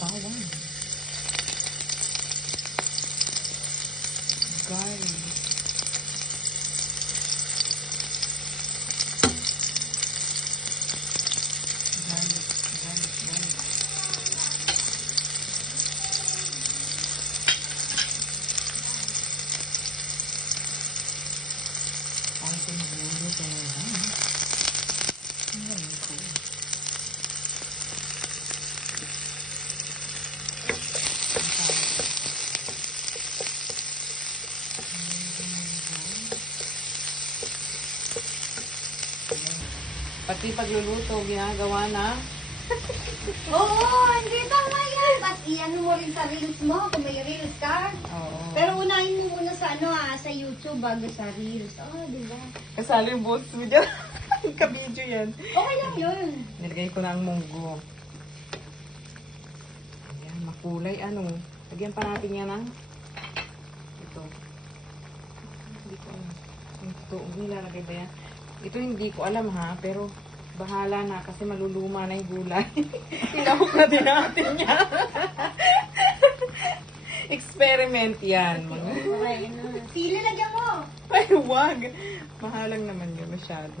bawang. Garlic. Garlic. Ay, ito nagluluto na yan. Ang galing ko. Pati pagluluto, ginagawa na. Oo, hindi tama yan. At iano mo rin sa reels mo kung may reels ka. Oo. Pero unahin mo muna sa sa YouTube bago sa reels. Oh, di ba? Kasali yung boss mo dyan. Ka-video yan. Okay lang yun. Nilagay ko na ang munggo. Ayan, makulay ano. Lagyan pa natin yan ng ito. Hindi ko alam. Ito, nilalagay ba yan? Ito hindi ko alam ha, pero bahala na kasi maluluma na yung gulay. Tinawag na din natin yan. Experiment yan. Okay na. Sili lagyan mo. Ay, wag. Mahalang naman yun masyado.